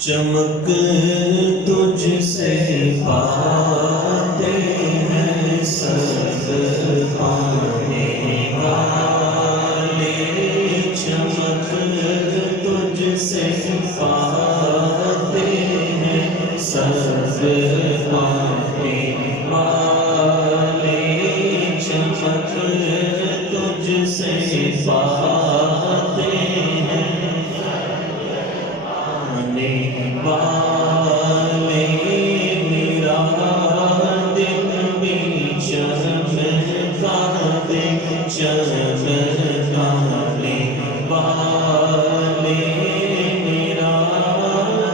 چمک تجھ سے پاتے ہیں سب پانے والے، چمک تجھ سے پاتے ہیں سب پانے والے، چمک تجھ سے پاتے ہیں والے، میرا دل بھی چمکا دے، چمکانے والے، میرا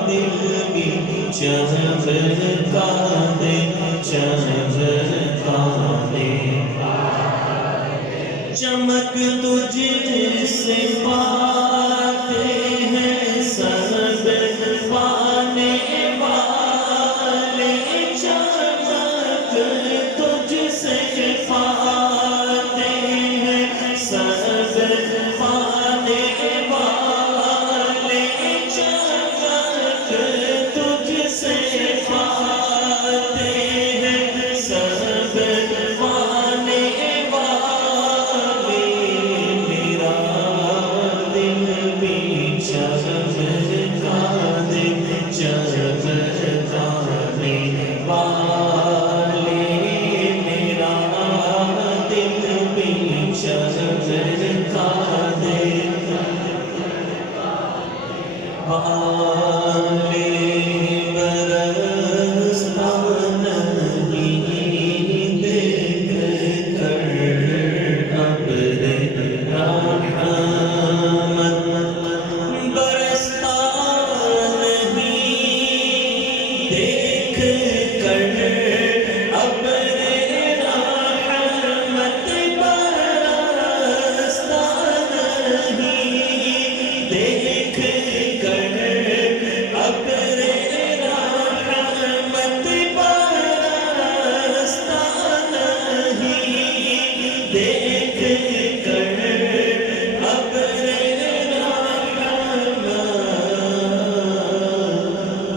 دل بھی چمکا دے، چمکانے والے، چمک تجھ سے پاتے ہیں سب پانے والے، چمک تجھ سے پاتے ہیں سب پانے والے، چمک تجھ سے پاتے ہیں سب پانے والے، میرا دل بھی چمکا دے، چمکانے والے، میرا دل بھی چمکا دے والے، برستا نہیں دیکھ کر ابر رحمت، برستا نہیں دیکھ کر ابر رحمت، برستا نہیں دیکھ کر ابر رحمت، برستا نہیں دیکھ کر ابر رحمت،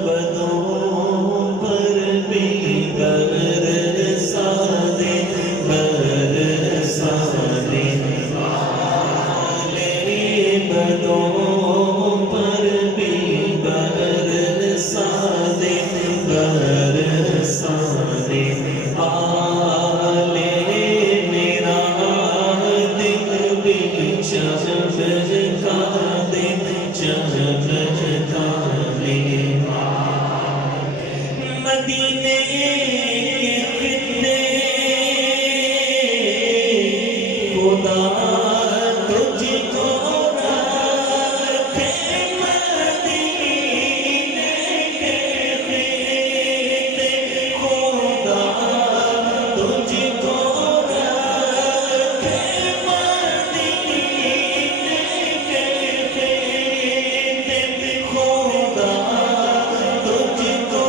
بدوں پر بھی برسا دے، برسا دے والے، بدوں پر بھی برسا دے، برسا دے والے، میرا دل بھی چمکا دے، چمکانے مدینے کے فتنے خدا تجھ کو رکھے، مدینے کے فتنے خدا تجھ کو رکھے، مدینے کے فتنے خدا تجھ کو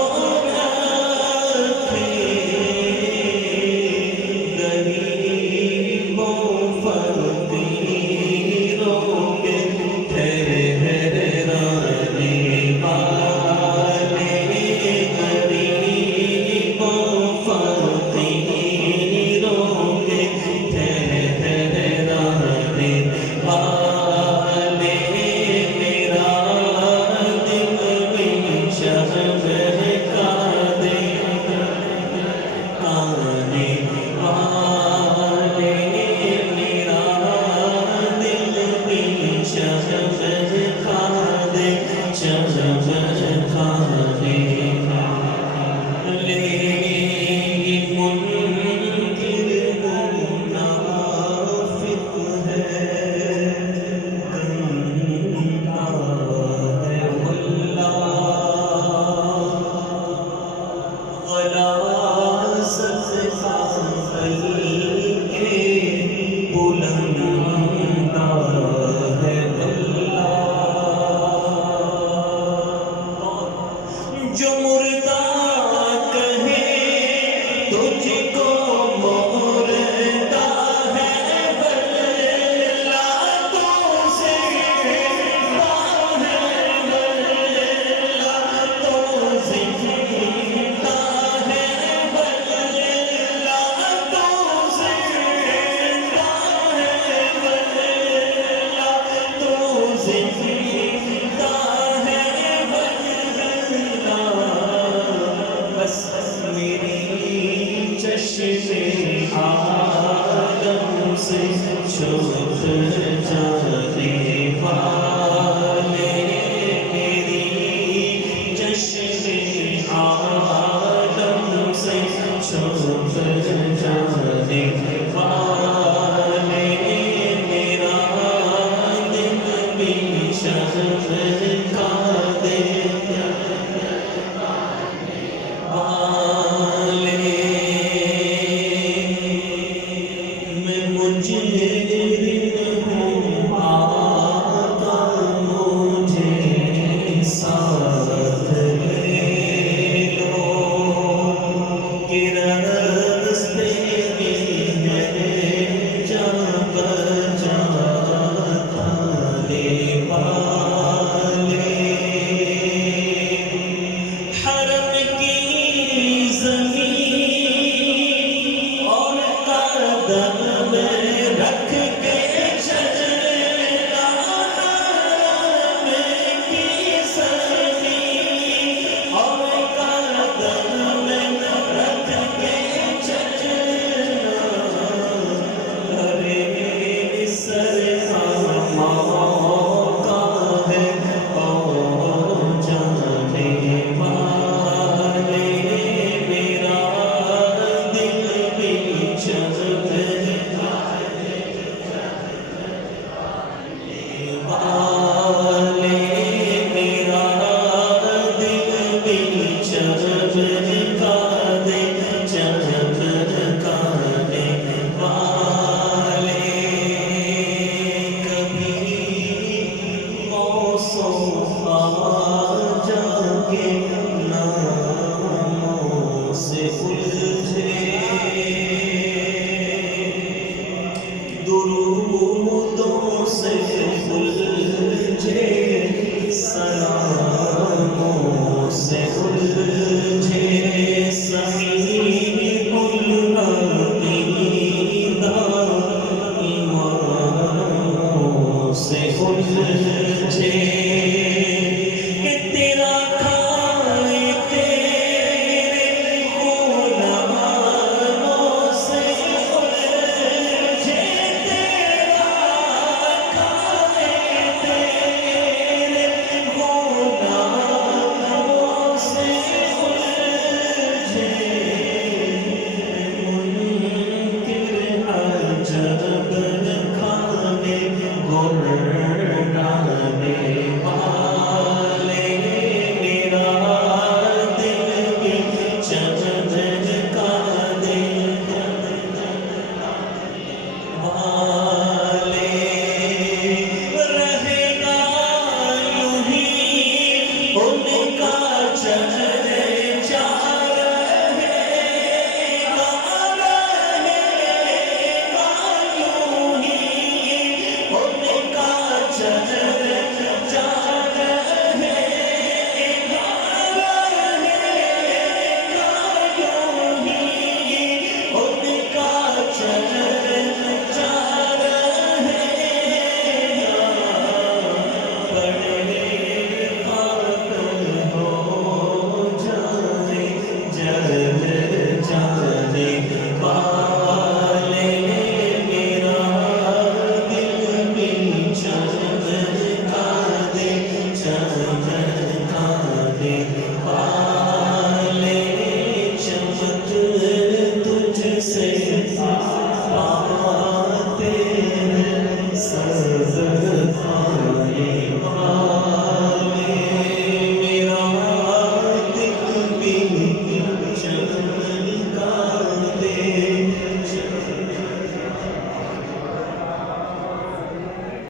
رکھے، غریبوں فقیروں کے ٹھہرانے والے، غریبوں فقیروں کے ٹھہرانے والے، میرا دل بھی چمکا دے، آنے والے، میرا دل بھی چمکا دے، چمکانے والے، منکر منافق ہے، گندا ہے اللہ، غلاظت قابل کے بلندہ ہے اللہ، جو مردہ کہے تجھ کو مردہ ہے، واللہ تو زندہ ہے، واللہ چلے